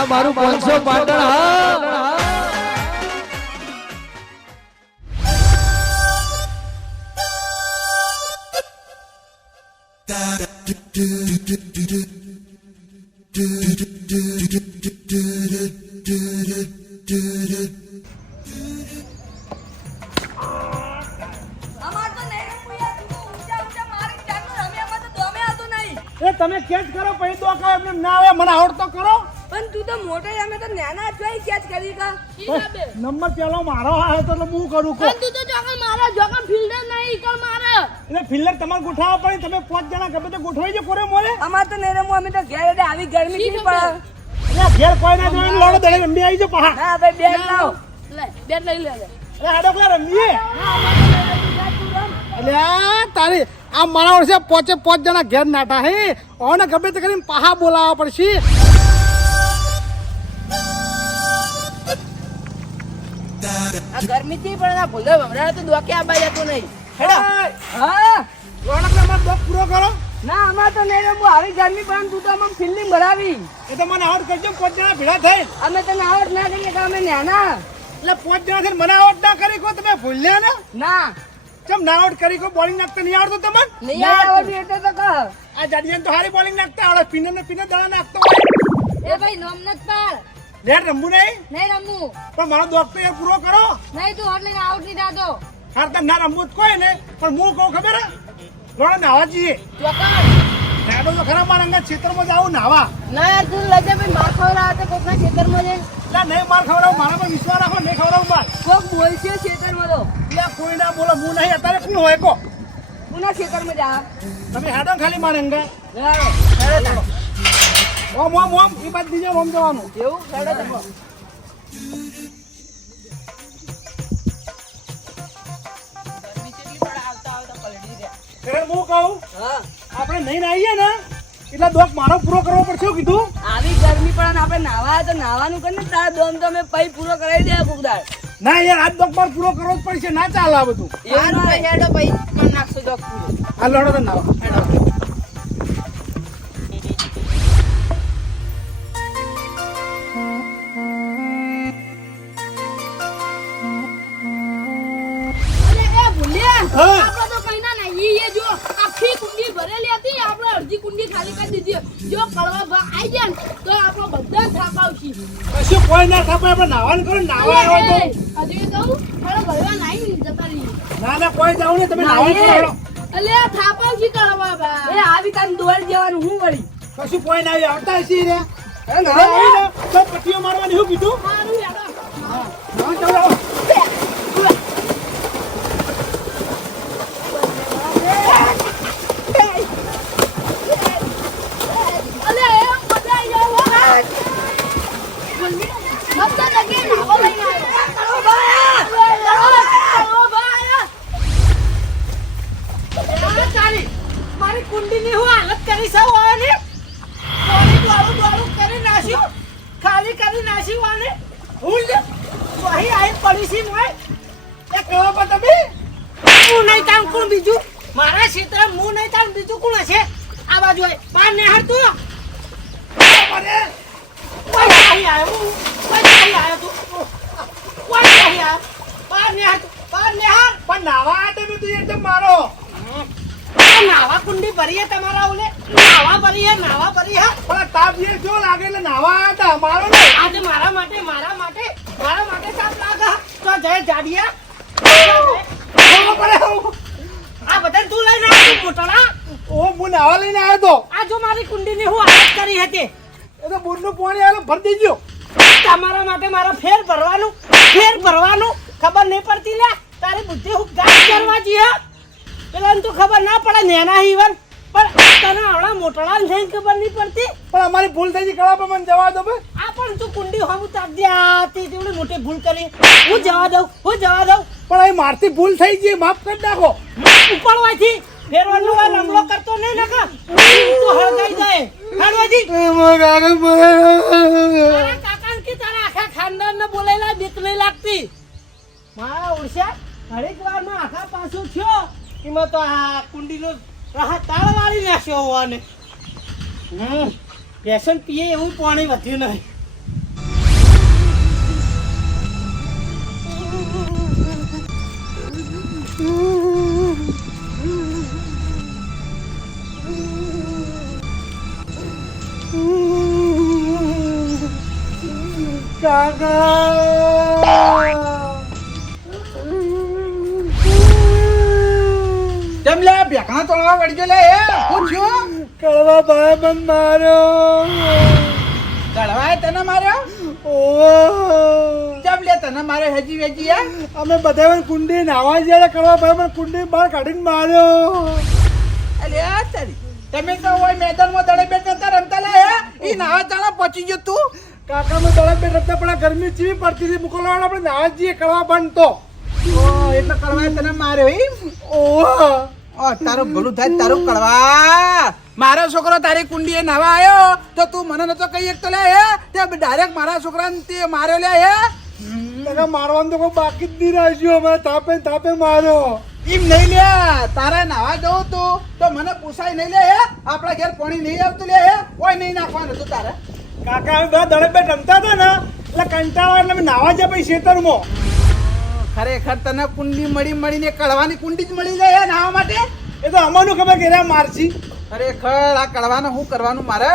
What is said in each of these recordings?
આ મારું પાંચસો પાટણ હા. અમાર એ તમે કેચ કરો પછી તો કાંઈ એમને ના આવે મને આવડતો કરો. પણ તું તો મોટો અમે તો નાના જ જોઈ કેચ કરી કા. નંબર પેલો મારો આવે તો હું કરું કો તું તો જોકર મારો જોકર ફિલ્ડર નહીં કર મારે. એટલે ફિલ્ડર તમારે ગોઠવવા પડે તમે પાંચ જણા ગમે તે ગોઠવાઈ જો કોરે મોરે અમાર તો નહીં રમવું અમે તો ઘેર એટલે આવી ગરમી થી પડે એટલે ઘેર કોઈ ના જોઈને લોડો દડે રમી આવી જો પહા ના ભાઈ બેન લાવ. લે બેટ લઈ લે અરે હાડો કલા રમીએ. એટલે તારી આ મારા વર્ષે પોચે પાંચ જણા ઘેર નાટા હે. ઓને ગમે તે કરીને પાહા બોલાવવા પડશે. ગરમીથી ગરમી થી પણ ના ભૂલો ભમરાડે તો દોકે આબા જતો નહીં. હેડો. હા. હા રોણકને મારો દોખ પૂરો કરો. ના અમાર તો નહીં રમવું આવી ગરમી પણ તું તો અમને ફિલ્ડિંગ ભરાવી. એ તો મને આવડ કરજો પોચ જણા ભેળા થઈ અમે તને આવડ ના કરીએ કે અમે નાના. એટલે પોચ જણા થઈને મને આવડ ના કરી કો તમે ભૂલ્યા ને? ના. ચમ ના આવડ? કરી કો બોલિંગ નાખતા નહીં આવડતો તમને? નહીં આવડતું. એટલે તો કહ. આ જાડિયાને તો હારી બોલિંગ નાખતા આવડે. પિનર ને પિનર દડા નાખતો હોય. એ ભાઈ નોમ નત પાડ. લેટ રમવું નહીં? નહીં રમવું. પણ મારો દોસ્ત તો એ પૂરો કરો. નહીં તું હોટ લઈને આઉટ નહીં દાદો હાર તમે ના રમવું જ કોઈ ને. પણ હું કહું ખબર લોડો નાવા જઈએ. નાડો તો ખરા મારા અંગા ખેતરમાં જાવું નાવા. ના યાર તું લજે ભાઈ માર ખવડાવે તો કોકના ખેતરમાં જઈને એટલે નહીં માર ખવડાવું મારા પર વિશ્વાસ રાખો નહીં ખવડાવું માર. કોક બોલશે ખેતરમાં તો. એટલે કોઈ ના બોલો હું નહીં અત્યારે કોણ હોય કો કોના ખેતરમાં જા. તમે હેડો ખાલી મારા અંગા. ઓમ ઓમ ઓમ એ બાદ બીજો ઓમ જવાનું. એવું? હેડો તમે. હું કહું હા. આપણે નહીં નાહીએ ને એટલે દોખ મારો પૂરો કરવો પડશે એવું કીધું? આવી ગરમી પણ આપણે નાવા તો નાવાનું કરીને તારા દોમ તો અમે પૈ પૂરો કરાવી દે કુકદાર. ના યાર આજ દોખ મારે પૂરો કરવો જ પડશે ના ચાલે આ બધું. યાર હેડો ભાઈ કર નાખશું પૂરો. આ લડો તો નાવા હેડો ભૂલ્યા. હા. આપણે તો કઈ ના નહીં એ જો આખી કુંડી ભરેલી હતી. અડધી કુંડી ખાલી કરી દીધી. જો કળવા ભા આવી જાય તો આપણો બધા થાપાવશી કશું કોઈ ના થાપે પણ નાવાનું કરો નાવા આવો તો. હજી કહું થોડો ભરવા નાઈ જતા રહી ના ના કોઈ જાવ ને તમે નાવાનું કરો. અલે થાપાવશી કળવા ભા એ આવી તને દોર જવાનું હું વળી. કશું કોઈ ના આવી આવતા હશે રે. એ ના. આવી ને, તો પટીઓ મારવાની હું કીધું? મારું યાડો નાવા ચાલો અલે એ મજા આવી જાય મત લગે નાવો લઈને આવ્યો કળવો ભા આયા મારી કુંડીની હું હાલત કરી સૌ આને પાણી દોડું દોડું કરી નાખ્યું. ખાલી કરી નાખ્યું આને હું વહી આઈ પડી છે, મોય. એ કહેવા પર તમે. હું નહીં તાણ કોણ બીજું? મારા ક્ષેત્ર હું નહીં તાણ બીજું કોણ છે આ બાજુ આય. ને નેહાર તું અરે કોઈ નહીં આવ્યો. કોઈ નહીં આવ્યો તું. કોઈ નહીં આવ્યો બહાર નેહાર. બહાર નેહાર પણ નાવા તમે તું એકદમ મારો. નાવા કુંડી ભરીએ તમારા ઓલે? નાવા ભરીએ નાવા ભરીએ હા? પણ તાપ જે જો લાગે એટલે નાવા આયા હતા અમારો ને. આજે મારા માટે મારા માટે મારા માટે સાપ લાગા તો જય જાડિયા. આ બધા તું લઈને આવ્યો મોટડા ઓ હું નાવા લઈને આવ્યો તો. આ જો મારી કુંડીની હું હાલત કરી હતી. એ તો બુરનું પાણી આવેલું ભરી દેજો. તમારા માટે મારા ફેર ભરવાનું ફેર ભરવાનું. ખબર નહીં પડતી લે? તારી બુદ્ધિ હું ગાય કરવા જઈએ પેલા તો ખબર ના પડે નેના ઈવન પણ તને આવડા મોટડા થઈ ખબર નહીં પડતી. પણ અમારી ભૂલ થઈ ગઈ કળા પર મને જવા દો ભાઈ આ પણ તું કુંડી હમ તાપ દે તેવડી મોટી ભૂલ કરી. હું જવા દઉં હું જવા દઉં. પણ એ મારથી ભૂલ થઈ ગઈ માફ કરી નાખો. ઉપાડવાથી ફેરવાનું આ રમલો કરતો નહીં નકા તું હળગાઈ જાય. હળવાજી. કાકા કે તારા આખા ખાનદાનને બોલાયેલા બીક નહીં લાગતી. મારા ઓળશા ઘડીક વારમાં આખા પાછું થયો. એમાં તો આ કુંડીનો રાહત તાળ વાળી નાખ્યો હોવાને હમ બેસન પીએ એવું પાણી વધ્યું નહીં કાકા લે ભેખણા વળી ગયો લે એ પૂછ્યું કળવા ભાઈ મન માર્યો. કળવાએ તને માર્યો? કેમ લે તને મારે હજી વેજી એ અમે બધા કુંડી નાવા જ્યારે કળવા ભાઈ મને કુંડી બહાર કાઢીને માર્યો. અલે આ તારી. તમે તો હોય મેદાનમાં દડે બેટ નતા રમતા લે હે? ઈ નાવા તાળા પહોંચી ગયો તું. કાકા મેં દડે બેટ રમતા પણ ગરમી ચીવી પડતી હતી મુકલવાડ આપણે નાવા જઈએ કળવા બનતો તો. ઓ એટલે કળવાએ તને માર્યો એમ ઓહ. ઓ તારું ભલું થાય તારું કડવા મારો છોકરો તારી કુંડીએ નાવા આવ્યો તો તું મને નતો કહી એક તો લે હે? તે ડાયરેક્ટ મારા છોકરાને તે માર્યો લે હે? તને મારવાનું તો કોઈ બાકી જ નહીં રાખ્યું અમે તાપે તાપે માર્યો. એમ નહીં લે તારે નાવા જવું તું તો મને પૂછાય નહીં લે હે? આપણા ઘેર પાણી નહીં આવતું લે હે? કોઈ નહીં નાખવાનું તું તારે. કાકા અમે બધા દડે બે રમતા હતા ને એટલે કંટાળા એટલે નાવા જાય પછી ખેતરમાં. ખરેખર તને કુંડી મળી મળીને કળવાની કુંડી જ મળી જાય નાવા માટે? એ તો અમારું ખબર કે રે મારસી. ખરેખર આ કળવાનું શું કરવાનું મારે?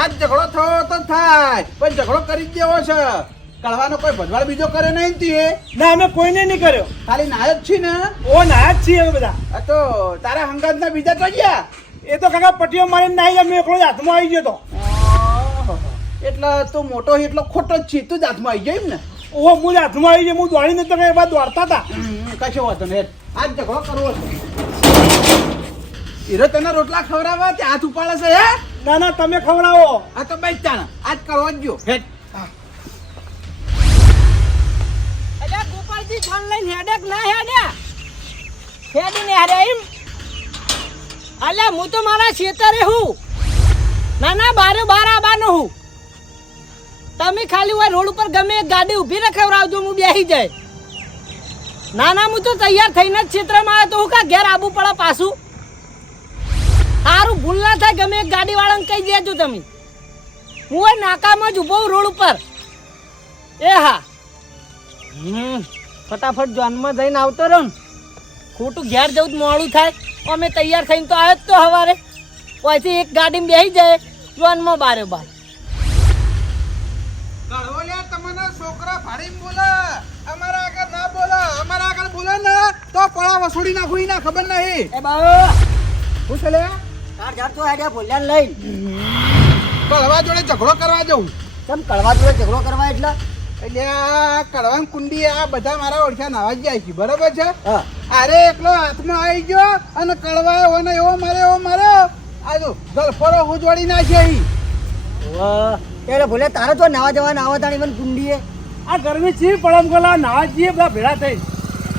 આજ ઝઘડો થયો તો થાય પણ ઝઘડો કરી દેવો છે. કળવાનો કોઈ ભજવાડ બીજો કરે નહીં તે ના અમે કોઈને નહીં કર્યો. ખાલી નાયક છી ને. ઓ નાયક છીએ અમે બધા. આ તો તારા હંગાત ના બીજા તો ગયા? એ તો કાકા પટીઓ મારીને નાઈ અમે એકલો જ હાથમાં આવી ગયો તો. એટલે તું મોટો એટલો ખોટો જ છે. તું જ હાથમાં આવી ગયો એમ ને? ઓ મુજ હાથમાં આવી ગયો હું દોડી નતો કે એવા દોડતા હતા. કશો વાંધો નહીં. આજ ઝઘડો કરવો છે. હીરો તને રોટલા ખવડાવવા તે હાથ ઉપાડે છે હે? ના ના તમે ખવડાવો. આ તો બેચ તાણ આજ કરવા જ જો હેટ અલ્યા ગોપાલજી ફોન લઈને હેડેક ના હેડે? હેડી ને હેડે એમ? અલ્યા હું તો મારા ખેતરે હું. ના ના બારે બાર આબાનો હું. તમે ખાલી હોય રોડ ઉપર ગમે એક ગાડી ઊભી રખાવરાવજો હું બેસી જાય. ના ના હું તો તૈયાર થઈને જ ક્ષેત્રમાં આવ્યો તો હું કા ઘેર આબુ પડે પાછું? સારું ભૂલ ના થાય, ગમે એક ગાડી વાળાને કહી દેજો તમે. હું હોય નાકામાં જ ઊભો રોડ ઉપર. એ હા. હમ, ફટાફટ જોનમાં જઈને આવતો રહો ખોટું ઘેર જવું જ મોડું થાય. અમે તૈયાર થઈને તો આવ્યો જ તો સવારે. પછી એક ગાડીમાં બેસી જાય, જોનમાં બારે બાર. અમારા આગળ ના બોલે અમારા આગળ બોલે ને તો પળા વસૂડી ના ઈ ના ખબર નહીં. એ બાબા હું છે લે? તાર જાત તો હેડ્યા બોલ્યા લઈ કળવા જોડે ઝઘડો કરવા જવું. તમ કડવા જોડે ઝઘડો કરવા એટલે? એટલે આ કળવાન કુંડી આ બધા મારા ઓળખ્યા નાવા જ છે બરોબર છે? અરે એકલો હાથમાં આવી ગયો અને કળવા એવો એવો મારે એવો માર્યો. આ જો ગલફોડો ઉજવાડી નાખે એટલે ભૂલે તારે તો નાવા જવા નાવા તાણી મને કુંડીએ. આ ગરમી ચી પડમ ગલા નાવા જઈએ બધા ભેળા થઈ.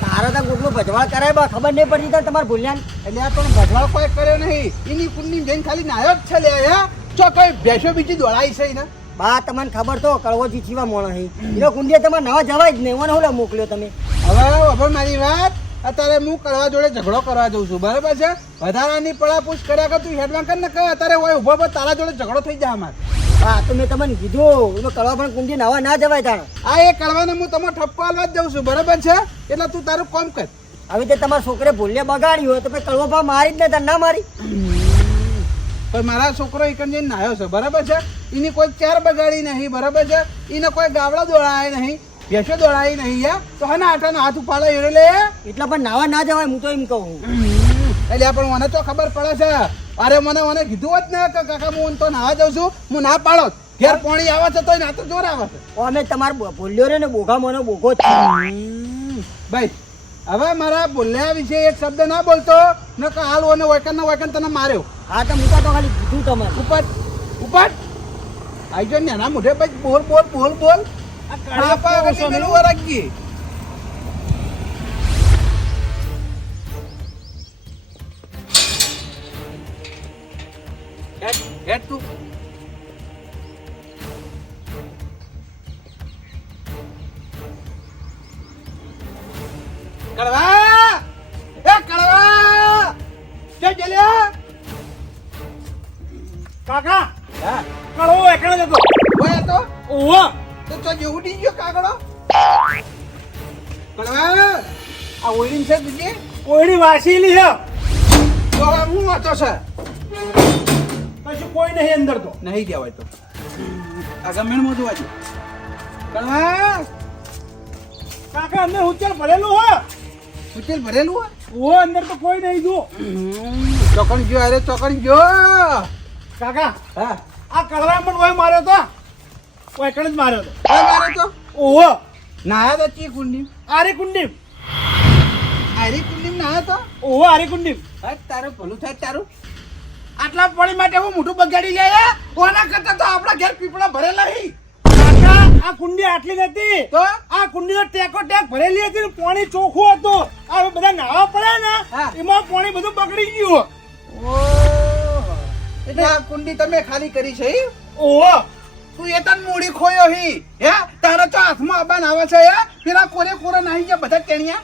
તારે તો કોકનું ભજવાળ કરાય બા ખબર નહીં પડતી તો તમારે ભૂલ્યા એટલે આ પણ ભજવાળ કોઈ કર્યો નહીં. એની કુંડી જઈને ખાલી નાયો જ છે લે હે? ચો કઈ ભેંસો બીજી દોડાઈ છે ને બા તમને ખબર તો કડવો જીવા મોણો હે. એનો કુંડિયા તમારે નવા જવાય જ નહીં. ઓને હોલા મોકલ્યો તમે. હવે હવે મારી વાત. અત્યારે હું કળવા જોડે ઝઘડો કરવા જઉં છું બરાબર છે? વધારાની પડાપૂછ કર્યા કર તું હેડમાં કર ને કહે અત્યારે હોય ઊભો ઊભો તારા જોડે ઝઘડો થઈ જાય અમારે. હા તો મેં તમને કીધું એમાં કડવા પણ કુંડી નાવા ના જવાય તાણ આ એ કરવાને હું તમને ઠપકો આલવા જ જાઉં છું બરાબર છે? એટલે તું તારું કામ કર. હવે તે તમારા છોકરે ભૂલ્યા બગાડ્યું હોય તો પછી ભાવ મારી જ ને ના મારી? પણ મારા છોકરો એકન જઈને નાયો છે બરાબર છે? એની કોઈ ચાર બગાડી નહીં બરાબર છે? એને કોઈ ગાવડા દોડાય નહીં ભેંસો દોડાય નહીં યા તો હે આટાનો હાથ ઉપાડો એટલે લે. એટલા પણ નાવા ના જવાય હું તો એમ કહું. એટલે પણ મને તો ખબર પડે છે. અરે મને મને કીધું જ ને કે કાકા હું તો નાવા જાઉં છું હું ના પાડો ઘેર પાણી આવે છે તોય ના તો જોર આવે છે. અમે તમારે બોલ્યો રે ને બોગા મને બોગો છે. ભાઈ હવે મારા બોલ્યા વિશે એક શબ્દ ના બોલતો ન કે હાલ ઓને વૈકન ના વૈકન તને માર્યો. હા તો મૂકા તો ખાલી કીધું તમારે ઉપર ઉપર આઈ જો નાના મોઢે ભાઈ બોલ બોલ બોલ બોલ. આ પા આગળ પેલું વરગી. ઉડી લીધો તો હું વાંચો છે? કશું કોઈ નહીં અંદર તો. નહીં કહેવાય તો. આ ગમેણમાં જોવા છે કણવા. કાકા અંદર ઉચ્ચર ભરેલું હોય ઉચેલ ભરેલું હોય? ઓ અંદર તો કોઈ નહીં જુઓ. ચોકણ ગયો અરે ચોકણ ગયો કાકા હા. આ કળવા પણ ઓય માર્યો તો. ઓય કણ જ માર્યો તો. આ મારે તો? ઓહો નાયા તો ચી કુંડી? આરે કુંડી. તો? ઓહો આરી કુંડી. તારું ભલું થાય તારું. આટલા પાણી માટે હું મોઢું બગાડી લે ઓના કરતા તો આપણા ઘેર પીપળા ભરેલા હી. આ કુંડી આટલી નથી. તો? આ કુંડી તો ટેકો ટેક ભરેલી હતી પાણી ચોખ્ખું હતું. આ બધા નાવા પડે ને. એમાં પાણી બધું બગડી ગયું. એટલે આ કુંડી તમે ખાલી કરી છે? ઓહો. તું એ તન મૂડી ખોયો હી હે? તારા તો હાથમાં અબાન આવે છે પેલા કોરે કોરે નાહી ગયા બધા ટેણિયા?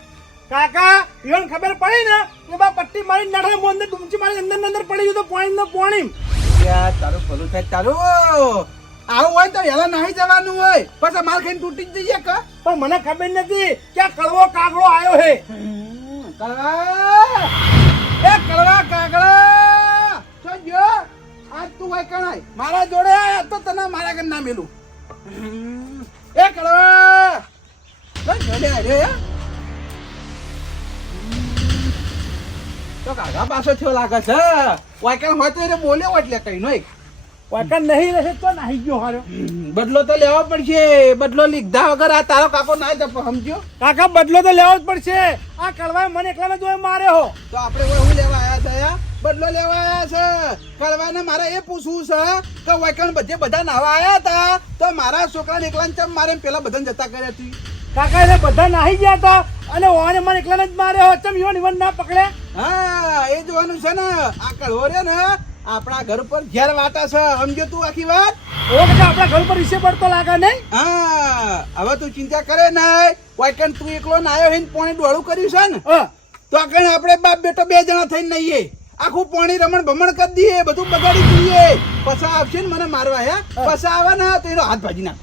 કાકા ઈવન ખબર પડી ને તો બા પટ્ટી મારી નાખે મો અંદર ડૂમચી મારી અંદર અંદર પડી ગયું તો પોણી નો પોણી. યાર તારું ભલું થાય તારું. આવું હોય તો હેલા નાહી જવાનું હોય. પછી માર ખાઈને તૂટી જ જઈએ કા? પણ મને ખબર નથી કે કડવો કાગડો આવ્યો હે. કડવા. એ કડવા કાગડા. તો જો આજ તું હોય કણાય. મારા જોડે આયા તો તને મારા ઘર ના મેલું. એ કડવા. જોડે અરે તો કાકા પાછો થયો લાગે છે. વાયકણ હોય તો એને બોલ્યો એટલે કઈ નહીં વાકા નહીં રહેશે તો નાહી ગયો હારો. બદલો તો લેવો પડશે. બદલો લીધા વગર આ તારો કાકો ના તો સમજ્યો? કાકા બદલો તો લેવો જ પડશે. આ કડવાએ મને એકલાને જો મારે હો. તો આપણે હું લેવા આવ્યા છે? બદલો લેવા આવ્યા છે. કળવાને મારે એ પૂછવું છે કે વાયકણ બધે બધા નાવા આવ્યા હતા? તો મારા છોકરાને એકલાને ચમ મારે પેલા બધાને જતા કર્યા તું? કાકા એને બધા નાહી ગયા હતા અને ઓને મને એકલાને જ માર્યો. ચમ ઈવન ઈવન ના પકડે? હા એ જોવાનું છે ને. આ કળવો રે ને આપણા ઘર પર ઘેર વાટા છે. સમજો તું આખી વાત? ઓ કાકા આપણા ઘર પર વિશે પડતો લાગે નહીં? હા હવે તું ચિંતા કરે નહીં. વાયકણ તું એકલો ના આવ્યો હોય પોણી ડોળું કર્યું છે ને તો આગળ આપણે બાપ બેટો બે જણા થઈને નહીએ. આખું પાણી રમણ ભમણ કરી દઈએ બધું બગાડી દઈએ. પછા આવશે ને મને મારવા હે? પછી આવે ને તો એનો હાથ ભાજી નાખ.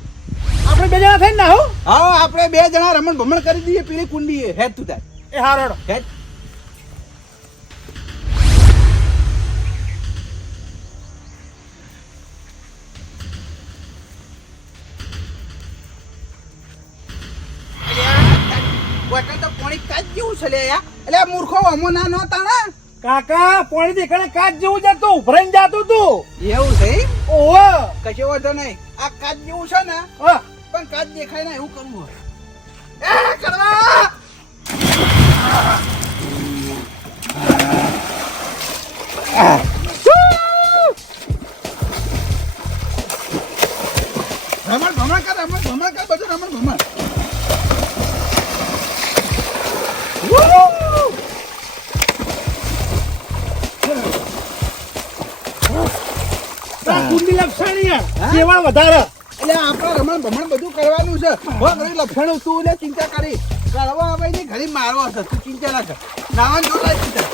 આપણે બે જણા થઈને નાહો હા. આપણે બે જણા રમણ ભમણ કરી દઈએ પેલી કુંડી હેડ તું તાર. એ હારો હેડ. એટલે મૂર્ખો અમો ના નો તાણા. કાકા પાણી દેખાડે કાચ જેવું જતો ઉભરાઈને જાતું તું. એવું છે? ઓહો. કશો વાંધો નહીં. આ કાચ જેવું છે ને હા. પણ કાચ દેખાય ને એવું કરવું એ કરવા! રમણ ભમણ કર રમણ ભમણ કર બધું રમણ ભમણ. કુંડી લપસાણી કેવળ વધારે. એટલે આપણે રમણ ભમણ બધું કરવાનું છે. હો ઘડી લફણ તું લે ચિંતા કરી. કરવા આવે ને ઘરે મારવો છે. તું ચિંતા ના કર. નાવાનું જોતા ચિંતા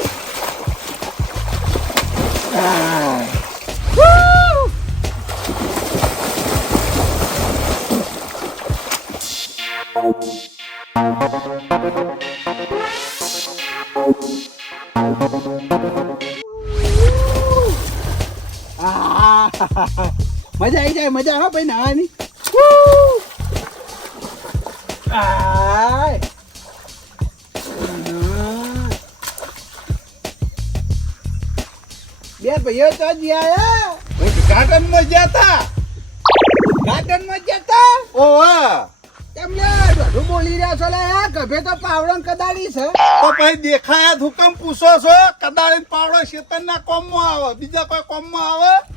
મજા આવી જાય મજા આવે ભાઈ નાવાની. બે ભાઈઓ તો જ ગાર્ડનમાં ગયા તા. ગાર્ડનમાં ગયા તા? ઓહો. તેમને બધું બોલી રહ્યા છો લે ગભે તો પાવડો ને છે. તો પછી દેખાયા હુકમ પૂછો છો? કદાળી પાવડો શેતન ના કોમમાં આવે બીજા કોઈ કોમમાં આવે?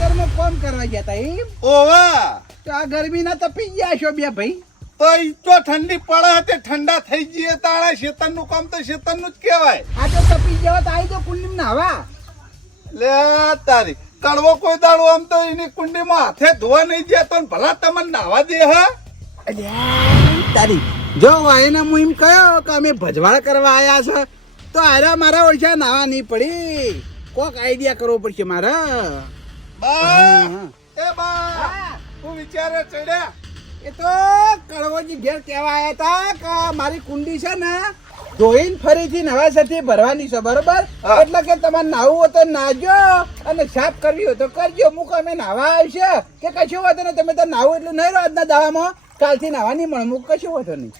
ખેતરમાં કોમ કરવા ગયા તા એમ? ઓવા! તો આ ગરમી ના તપી ગયા છો બે ભાઈ. તો ઈ તો ઠંડી પડે તે ઠંડા થઈ જઈએ તારા શેતનનું કામ તો શેતનનું જ કહેવાય. આ તો તપી જવા તો આવી તો કુંડી નાવા લે તારી કડવો કોઈ દાડો આમ તો એની કુંડીમાં હાથે ધોવા નહીં જતો તો ભલા તમને નાવા દે હા? તારી જો વાયના હું એમ કહ્યો કે અમે ભજવાડ કરવા આયા છે તો આરા મારા ઓછા નાવા નહીં પડી. કોક આઈડિયા કરવો પડશે મારે. બા! એ બા! હું વિચારે ચડ્યા. એ તો કડવોજી ઘેર કહેવા આયા હતા કે મારી કુંડી છે ને ધોઈને ફરીથી નવાસરથી ભરવાની છે બરોબર? એટલે કે તમારે નાહવું હોય તો નાહજો અને સાફ કરવી હોય તો કરજો. મુક અમે નાહવા આવશે? કે કશું વાંધો નહીં તમે તો નાહવું એટલું નહીં રહો આજના દાવામાં કાલથી નાહવાની મળમુક કશું વાંધો નહીં.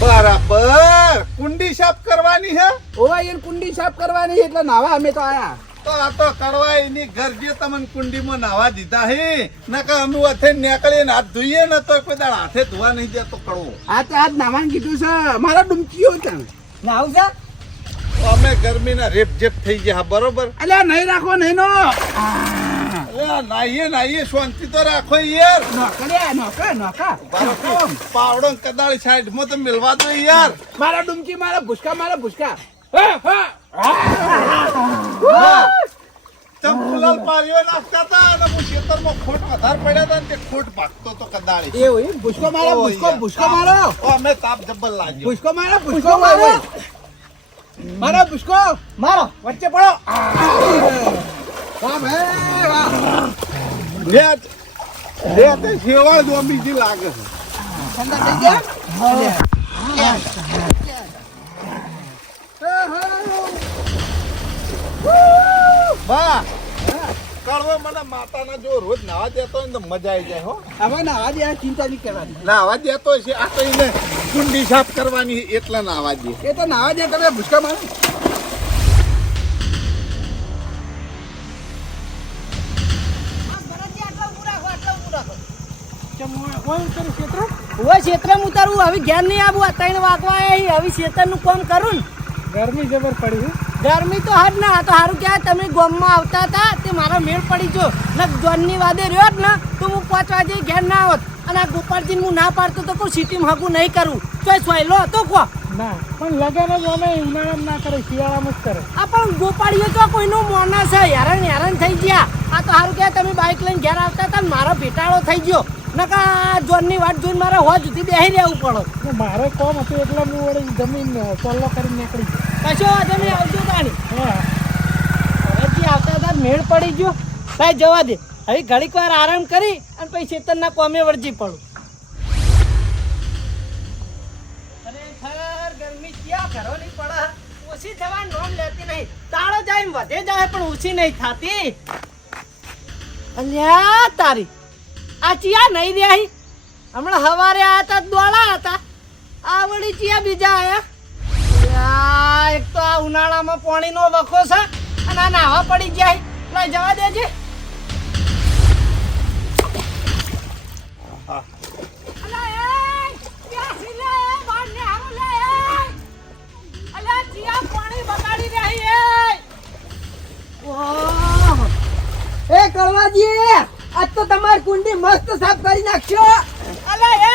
બરાબર. કુંડી સાફ કરવાની છે ઓવા એને કુંડી સાફ કરવાની એટલે નાહવા અમે તો આયા. તો આ તો કરવા એની ઘર જે તમને કુંડીમાં નાવા દીધા હે. નકર અમે હાથે નીકળીને હાથ ધોઈએ ને તો કોઈ દાડ હાથે ધોવા નહીં જતો કડવો. આ તો આજ નાવાનું કીધું છે. મારા ડુમકીઓ છે. નાવું છે? અમે ગરમીના રેપ જેપ થઈ ગયા બરોબર? અલ્યા નહીં રાખો નહીં નો. અરે નાહીએ નાહીએ શાંતિ તો રાખો યાર. નોકડ્યા નોકા નોકા. પાવડો કદાળ સાઈડ સાઈડમાં તો મિલવા દો યાર. મારા ડુમકી મારા ભૂસકા મારા ભૂસકા. હા, હા. ચંપુલાલ પારીઓ નાખતા હતા અને હું ખેતરમાં ખોટ વધારે પડ્યા હતા ને તે ખોટ ભાગતો તો કદાળી. એવું? ભૂસકો મારો ભૂસકો ભૂસકો મારો? ઓ, અમે તાપ જબ્બર લાગ્યો. ભૂસકો મારો ભૂસકો મારો? મારો. ભૂસકો? મારો. વચ્ચે પડો. વાહ ભાઈ વાહ. લે લે તે લાગે છે. ઠંડા થઈ ગયા? બા કળવો મને માતાના જો રોજ નાવા દેતો હોય ને તો મજા આવી જાય હો. હવે નાવા દે આ ચિંતા નહીં કરવાની. નાવા દેતો છે આ તો એને કુંડી સાફ કરવાની એટલે નાવા દે. એ તો નાવા દે તમે ભૂસકા મારો. હવે ક્ષેત્રમાં ઉતારવું હવે ઘેર નહીં આવું આ ત્રણ વાગવા આયા હવે ક્ષેત્રનું કામ કરું ને? ગરમી જબર પડી ગરમી તો હાજ ના તો સારું કહેવાય. તમે ગોમમાં આવતા હતા તે મારા મેળ પડી ગયો. ને જોનની વાદે રહ્યો જ ને તો હું પાંચ વાગે ઘેર ના આવત અને આ ગોપાલજીને હું ના પાડતો તો કોઈ સિટીમાં હગું નહીં કરું. તો સોયલો હતો કો? ના પણ લગન જ અમે ઉનાળામાં ના કરે શિયાળામાં જ કરે. આ પણ ગોપાળીઓ તો કોઈનો મોના છે હેરાન હેરાન થઈ ગયા. આ તો સારું કહેવાય તમે બાઇક લઈને ઘેર આવતા હતા મારો ભેટાળો થઈ ગયો. નકા જોનની વાટ જોઈને મારે હોજ સુધી બેહી રહેવું પડે. મારે કોમ હતું એટલે હું વળી જમીન ચોલ્લો કરીને નીકળી કશો વાંધો નહીં આવજો તાણી. હવેથી આવતા હતા મેળ પડી ગયો. ભાઈ જવા દે. હવે ઘડીક વાર આરામ કરી અને પછી ચેતનના કોમે વળજી પડું. ગરમી ક્યાં ઘરોની પડે? ઓછી થવા નોમ લેતી નહીં. તાળો જાય વધે જાય પણ ઓછી નહીં થતી. અલ્યા તારી. આ ચિયા નહીં રહ્યા હમણાં સવારે આયા હતા દોડા હતા. આ વળી ચિયા બીજા આયા. એક તો આ ઉનાળામાં પાણીનો વખો છે અને આ નાવા પડી જાય એટલે જવા દેજે. અલા, એ, પ્યાસી લે, એ, બહાર ને આવો લે, એ. અલા, ચિયા પાણી બગાડી રહી, એ. ઓહ. એ કળવાજી! આજ તો તમારી કુંડી મસ્ત સાફ કરી નાખશો અલે એ,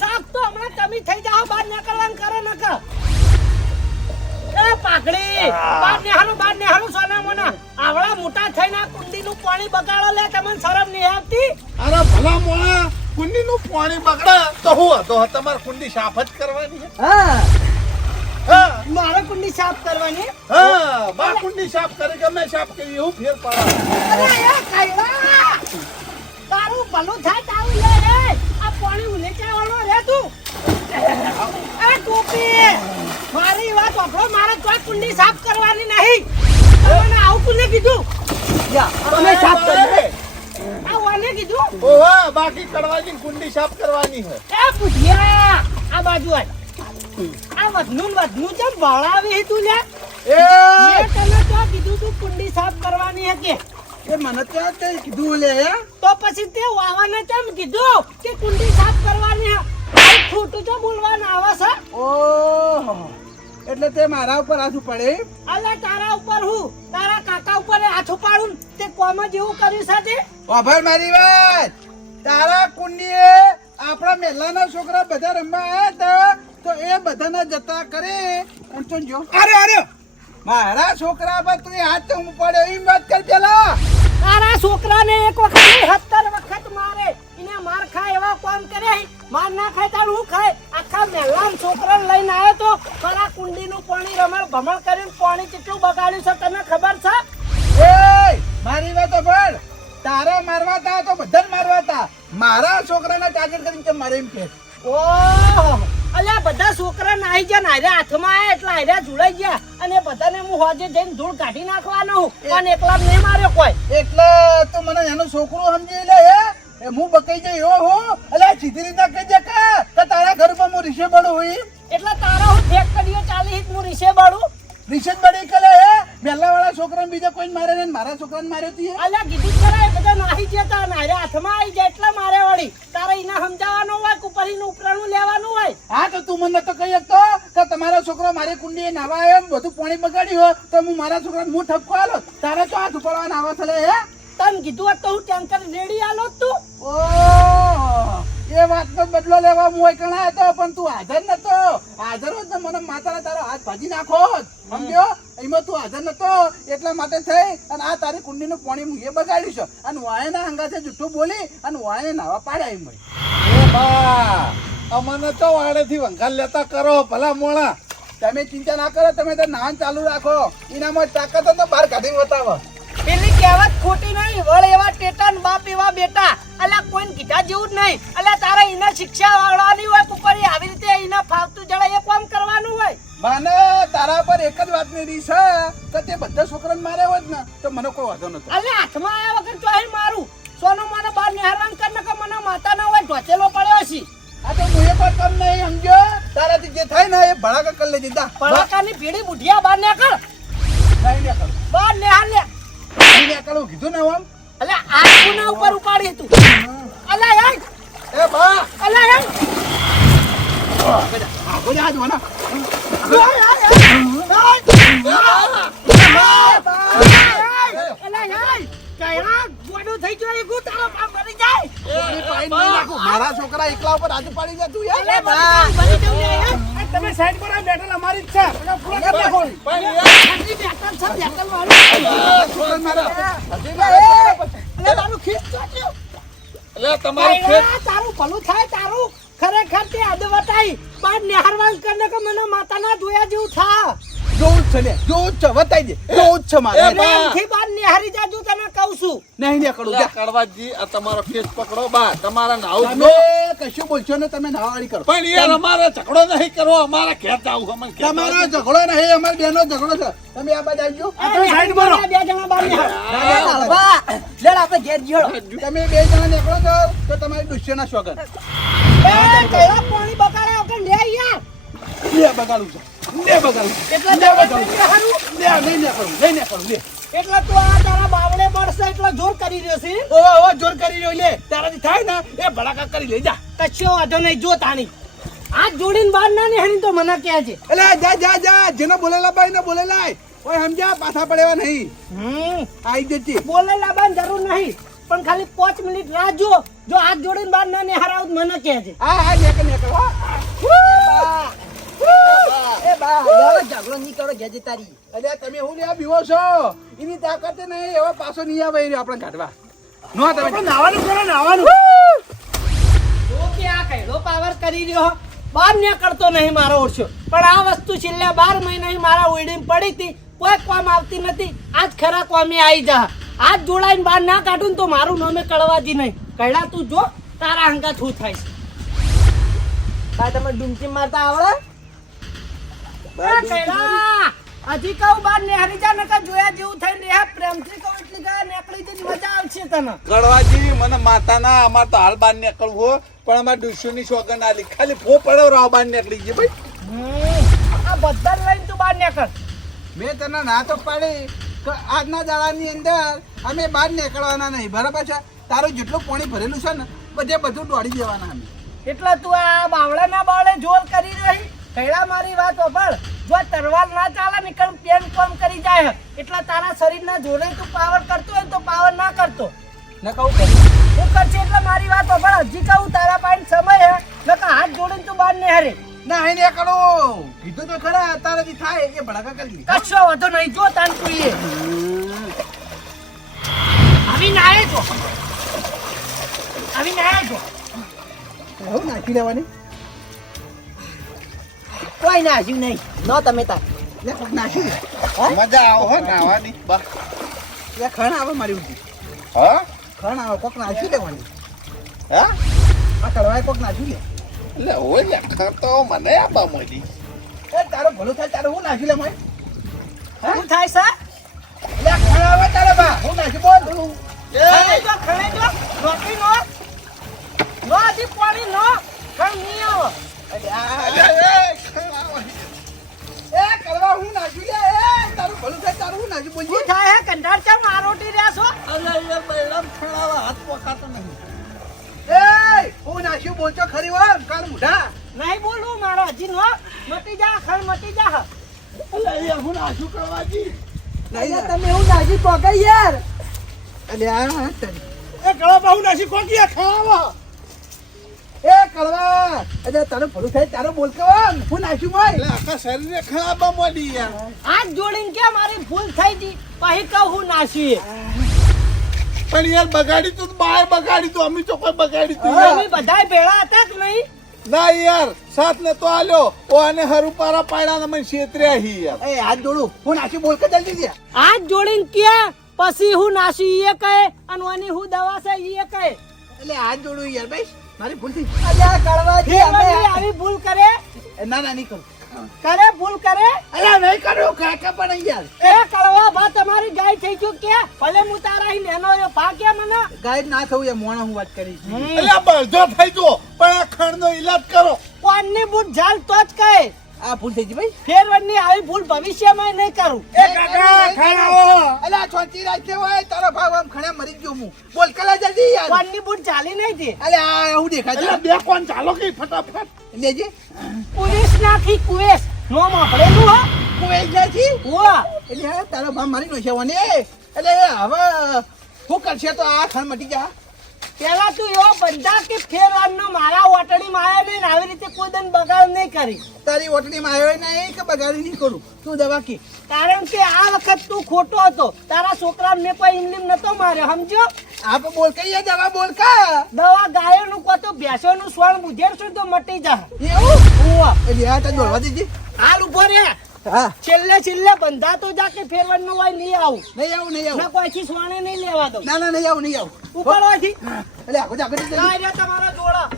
સાફ તો હમણાં તમે થઈ જાઓ બહાર નીકળવાનું કરો નક એ પાકડી બહાર નેહાલું, બહાર નેહાલું, સોના મોના. આવડા મોટા થઈને આ કુંડીનું પાણી બગાડો લે તમને શરમ નહીં આવતી? અરે ભલા મોણા કુંડીનું પાણી બગડે. તો હું હતો તમારે કુંડી સાફ જ કરવાની છે? હા. હા. મારે કુંડી સાફ કરવાની? હા બા કુંડી સાફ કરે કે અમે સાફ કરી એવું ફેર પડે. અરે એ કાયડા! ભલું થાય તારું લે રે આ પાણી ઉલેચા વાળો રે તું? આ ટોપી મારી વાત વાપરો મારે તો કુંડી સાફ કરવાની નહીં. તમને આવું કોને કીધું? તમે સાફ કરી. આ વાને કીધું? ઓહો બાકી કરવાની કુંડી સાફ કરવાની હે. એ પૂછ્યા આ બાજુ આ આ વધનું વધનું ચમ ભણાવી તું લે મેં તને તો કીધું તું કુંડી સાફ કરવાની હતી એ મને તો તે કઈ કીધું લે તો પછી તે વાવાને કેમ કીધું કે કુંડી સાફ કરવાની આ ખોટું તો બોલવાનું આવે છે? ઓહો. એટલે તે મારા ઉપર હાથ પડે અલે તારા ઉપર હું. તારા કાકા ઉપર હાથ પાડું તે કોમ જેવું કર્યું સાથે તે? વાભર મારી વાત. તારા કુંડીએ આપણા મેલાના છોકરા બધા રમવા આવ્યા હતા. તો એ બધાના જતા કરે. અને તું જો. અરે અરે! મારા છોકરા પર તું હાથ પડ્યો એમ વાત કર પેલા. તારા છોકરાને એક વખત સત્તર વખત મારે. એને માર ખાય એવા કોમ કરે? માર ના ખાય તાર હું ખાય? આખા મહેલાન છોકરાને લઈને આવ્યો તો ખરા કુંડીનું પાણી રમણ ભમણ કરીને પાણી કેટલું બગાડ્યું છે તને ખબર છે? એ મારી વાત પણ. તારા મારવા તા તો બધા મારવા તા. મારા છોકરાના ટાર્ગેટ કરીને કે મારે એમ કે. ઓહ. અલ્યા બધા છોકરા નાહી ગયા નાયરા હાથમાં આયા એટલે હાર્યા જોડાઈ ગયા. અને બધાને હું હોજે જઈને ધૂળ કાઢી નાખવાનો હું. પણ એકલા નહીં માર્યો કોઈ. એટલે તો મને એનો છોકરો સમજી લે હે? એ હું બકાઈ જઈ એવો હું? અલ્યા સીધી રીતના કહી દે કે તારા ઘર પર હું રીશે બળું હોય. એટલે તારા હું ફેક્ટરીઓ ચાલી હી હું રીસે બળું. જ બળી કલે હે? પહેલા વાળા છોકરાને બીજા કોઈ મારે ને મારા છોકરાને માર્યો તી અલ્યા કીધું ખરા બધા નાહી ગયા નારે હાથમાં આવી જાય એટલે મારે વળી તારે એને સમજાવવાનું હોય કુપરી એનું ઉપરાણું લેવાનું હોય? હા તો તું મને તો કહી શકતો કે તમારો છોકરો મારી કુંડી નાવા આવ્યો બધું પાણી બગાડ્યું હોય તો હું મારા છોકરાને હું ઠપકો આલો. તારે તો હાથ ઉપાડવા નાવા થલે હે? તને કીધું હોત તો હું ટેન્કર રેડી આલો તું. ઓહ, એ વાતનો બદલો લેવા હું અહીં કણા હતો પણ તું હાજર નતો. હાજર હોત ને મને માતાના તારો હાથ ભાજી નાખો સમજ્યો? એમાં તું હાજર નતો. એટલા માટે થઈ અને આ તારી કુંડીનું પાણી હું એ બગાડ્યું છે. અને વાયના અંગાથે જુઠ્ઠું બોલી અને વાયને નાવા પાડ્યા એમ બા અમને તો વાડેથી વંગાલ લેતા કરો ભલા મોણા. તમે ચિંતા ના કરો તમે તો નાન ચાલુ રાખો. એનામાં તાકાત તો બહાર કાઢી બતાવો. કહેવત ખોટી નહીં વળ એવા ટેટા ને બાપ એવા બેટા. અલ્યા કોઈ કીધા જેવું જ નહીં. અલ્યા તારે એને શિક્ષા વાળવાની હોય કે ઉપર આવી રીતે એને ફાવતું જડે એ કોમ કરવાનું હોય. મને તારા પર એક જ વાતની રીસ છે કે તે બધા છોકરાને માર્યા હોત ને તો મને કોઈ વાંધો નતો. અલ્યા હાથમાં આવ્યા વગર તો અહીં મારું. સોનું મને બાર નિહારવાન કર કે મને માતા ના હોય ઢોચેલો પડ્યો છે આ તો મુએ પણ કમ નહીં સમજો તારાથી જે થાય ને એ ભડાકા કરી લેજે. દા પડાકાની ભીડી બુઢિયા ને કર નહીં ને કર બાર નિહાર લે. નહીં ને કરું કીધું ને આમ અલે આ ઉપર ઉપાડી તું અલે યાર એ બા અલે યાર આ મારા છોકરા એકલા ઉપર આજુ પાડી જાય તું યાર તમે સાઈડ પર આ બેટલ અમારી જ છે. અને પૂરો કરી નાખો. મારા છોકરા પછી. એટલે તમારું ખેત તારું ભલું થાય તારું ખરેખર તે આદે પણ નિહારવાન કરને કે મને માતાના જોયા જેવું થા. જોવું જ છે લે જોવું જ છે બતાઈ દે જોવું જ છે મારે. એ એટલે બા. એમથી બાર નિહારી જાજુ તને કહું છું. નહીં ને કરું કડવાજી આ તમારો ફેસ પકડો બા. તમારા નાવ તમે કશું બોલશો ને તમે નાવાડી કરો. પણ યાર અમારે ઝઘડો નહીં કરવો અમારે ઘેર જાવું અમને તમારો ઝઘડો નહીં અમારી બેનો ઝઘડો છે. તમે આ બાજુ આવજો તમે સાઈડ પર બે જણા બાર નિહાર તમે બે જણા નીકળો છો તો તમારી દુશ્યના સ્વાગત. એ કયા પાણી? લે બગાડું છે. લે બગાડું એટલે લે બગાડું. લે નહીં ને કરું નહીં ને કરું લે. એટલે તું આ તારા બાવળે મળશે એટલે જોર કરી રહ્યો છે? ઓ ઓ જોર કરી રહ્યો લે. તારાથી થાય ને એ ભડાકા કરી લઈ જા. કશો વાંધો નહીં જો તાણી. આ જોડીને બહાર ના નિહાળી તો મને કહે છે. એટલે જા જા જા. જેને બોલેલા ભાઈ ને બોલેલા ઓય સમજ્યા? પાછા પડેવા નહીં. હમ. આઈ જતી બોલેલા બાન જરૂર નહીં. પણ ખાલી પાંચ મિનિટ રાહ જો જો હાથ જોડીને બહાર ના નિહારાવ મને કહે છે. હા હા નીકળ નીકળ હો. અલ્યા તમે હું લ્યા બીવો છો? એની તાકાત નહીં એવો પાછો નહીં આવે એને આપણે કાઢવા નો તમે નાવાનું કરો નાવાનું. જો આ કઈડો પાવર કરી રહ્યો બહાર નીકળતો નહીં મારો ઓછો પણ આ વસ્તુ છેલ્લા બાર મહિના મારા ઓઈડીમાં પડી હતી કોઈ કોમ આવતી નથી. આજ ખરા કોમે આવી જા. આજ જોડાઈને બહાર ના કાઢું ને તો મારું નામે કળવાજી નહીં. કઈડા તું જો તારા હંગા શું થાય તમે ડુમકી મારતા આવડે હજી કહું બાર નેહરી જા નકા જોયા જેવું થઈ ને પ્રેમથી કહું એટલી ગયા નેકળી જઈને મજા આવશે તને. ગળવાજી મને માતાના અમાર તો હાલ બાર નીકળવું હો. પણ અમાર દુશ્મની સોગન લી ખાલી ફો પડો રાવ બાર નીકળી ગઈ ભાઈ. આ બધા લઈને તું બાર નીકળ. મેં તને ના તો પાડી કે આજના દાડાની અંદર અમે બહાર નીકળવાના નહીં. બરાબર છે? તારું જેટલું પાણી ભરેલું છે ને બધે બધું દોડી દેવાના અમે. એટલે તું આ બાવળાના રહી મારી વાત ઓભળ જો તરવાર ના ચાલે ને કણ પેન કોમ કરી જાય એટલા તારા શરીરના જોડે તું પાવર કરતો હોય ને તો પાવર ના કરતો. ને કહું કે. હું કરશે એટલે મારી વાત ઓભળ હજી કહું તારા પાસે સમય હે. નકા હાથ જોડીને તું બહાર ને હરે ના અહીં નીકળો કીધું તો ખરા તારાથી થાય એ ભડાકા કરી કશો વધો નહીં જો તાન તું એ. આવી નાય તો આવી નાય તો હું નાખી લેવાની કોઈ નાશ્યું નહીં. ન તમે તાર. લે કોક લે મજા આવો હો નાવાની બા. લે ખણ આવે મારી ઉઠી હા? ખણ આવે કોક નાખી લેવાની. હા? આ કડવાય કોક નાખી લે. એટલે હોય ને ખરતો મને આબા મળી એ તારો ભલું થાય તારે હું નાખી લે મોય શું થાય છે એટલે ખણાવે તારે બા. હું નાખી બોલ. ખણે જો ખણે જો. રોટી નો. નો આથી પાણી નો. ખણ નહીં આવો. એ કરવા હું નાખી લે એ તારું ભલું થાય તારું હું બોલજે શું થાય હે? કંટાળ ચમ આ રોટી રહ્યા છો? અરે યાર બૈરામ ખણાવા હાથ પકાતો નહીં. એ હું નાખ્યું બોલજો ખરી વાર કાલ મુઢા. નહીં બોલું મારો હજી નો. મટી જા ખણ મટી જા. અલે યાર હું નાશું કરવાજી. નહીં તમે હું નાખી પકાઈ યાર અલે આ એ કળવા બહુ નાસી કોકી ખાવા એ કળવા અરે ભલું થાય તારું બોલ કવા હું નાખ્યું મોય એટલે આખા શરીરે ખણાબા મળી યાર આજ જોડીને કે મારી ભૂલ થઈ ગઈ પછી કહું હું નાસી પણ યાર બગાડી તું બાય બગાડી તું અમે તો કોઈ બગાડી તું અમે બધા બધાય ભેળા હતા કે નહીં? ના યાર સાથ ને તો આલ્યો. ઓ અને હરુ પારા પાડ્યા ને મને છેતર્યા હી યાર. એ હાથ જોડું. હું નાસી બોલ કે જલ્દી દે હાથ જોડીને કે પછી હું નાસી એ કહે અને ઓની હું દવા છે એ કહે એટલે હાથ જોડું યાર ભાઈ. મારી ભૂલ થઈ અલ્યા કળવાજી અમે આવી ભૂલ કરે? ના ના નહીં કરું. કરે ભૂલ કરે? અલ્યા નહીં કરું કાકા પણ યાર એ કળવા ભા તમારી ગાય થઈ ગયું કે? ભલે હું તારા અહીં નેનો રહ્યો ભા મને? ગાય ના થવું એ મોણા હું વાત કરી છે બળજો થઈ ગયો પણ આ ખણનો ઈલાજ કરો. કોણની બૂટ ઝાલ તો જ કહે આ ભૂલ થઈ ગઈ ભાઈ. ફેરવાની આવી ભૂલ ભવિષ્યમાં નહીં કરું. એ કાકા ખાણાવો અલ્યા છોચી રાખે હોય તારો ભાવ આમ ખણે મરી ગયો હું. બોલ કલા જલ્દી યાર. કોણની બૂટ ચાલી નહીં તે અલે આ હું દેખાય છે. બે કોણ ચાલો કે ફટાફટ. લેજે. કુવેશ નાખી કુવેશ. નો માપડેલું હો? કોઈ નથી ઓ એટલે તારો ભાવ મારી નો છે વને એટલે હવે હું કરશે? તો આ ખણ મટી જા. પેલા તું એવો બંધા કે ફેરવાનો મારા ઓટડી માયા નહીં ને આવી રીતે કોઈ દન બગાડ નહીં કરી. તારી ઓટલીમાં આવ્યો નહીં કે બગાડ નહીં કરું? તું દવા કી. કારણ કે આ વખત તું ખોટો હતો. તારા છોકરા મેં કોઈ ઇમલીમ નતો માર્યો સમજો આપ બોલ કઈ દવા બોલ કા દવા ગાયોનું કો તો ભેંસોનું સ્વર્ણ બુધેરશું તો મટી જા એવું. એટલે આ તો દોડવા દીધી? હાલ ઊભો રે. છેલ્લે છેલ્લે બંધા તો જા કે નો હોય નહીં આવું. નહીં આવું નહીં ના કોઈ થી સ્વાણે નહીં લેવા દો ના ના નહીં આવું નહીં આવું. ઉપાડવાથી. એટલે આગળ આગળ તમારા જોડા